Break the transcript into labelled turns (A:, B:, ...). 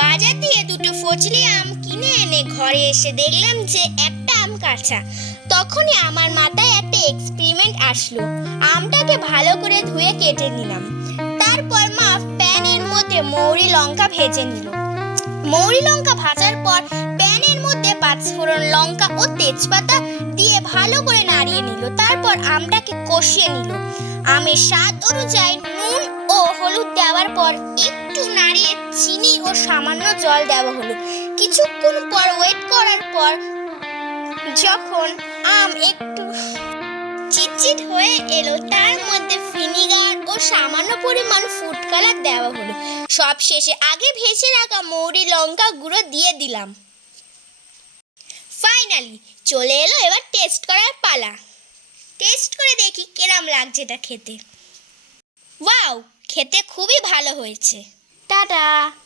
A: বাজার দিয়ে দুটো ফচলি আম কিনে এনে ঘরে এসে দেখলাম যে একটা আম কাঁচা। তখনই আমার মাথায় একটা এক্সপেরিমেন্ট আসলো। আমটাকে ভালো করে ধুয়ে কেটে নিলাম। তারপর মা প্যানের মধ্যে মৌরি লঙ্কা ভেজে নিল। মৌরি লঙ্কা ভাজার পর প্যানের মধ্যে পাঁচফোড়ন লঙ্কা ও তেজপাতা দিয়ে ভালো করে নাড়িয়ে নিল। তারপর আমটাকে কষিয়ে নিল। আমের স্বাদ অনুযায়ী নুন ও হলুদ দেওয়ার পর একটু নাড়িয়ে চিনি ও সামান্য জল দেওয়া হলো। কিছুক্ষণ পর ওয়েট করার পর যখন আম একটু চিটচিট হয়ে এলো, তার মধ্যে ভিনিগার ও সামান্য পরিমাণ ফুড কালার দেওয়া হলো। সব শেষে আগে ভেসে রাখা মৌরি লঙ্কা গুঁড়ো দিয়ে দিলাম। ফাইনালি চলে এলো এবার টেস্ট করার পালা। টেস্ট করে দেখি কেরাম লাগছে এটা খেতে। ওয়াও খেতে খুবই ভালো হয়েছে। Ada.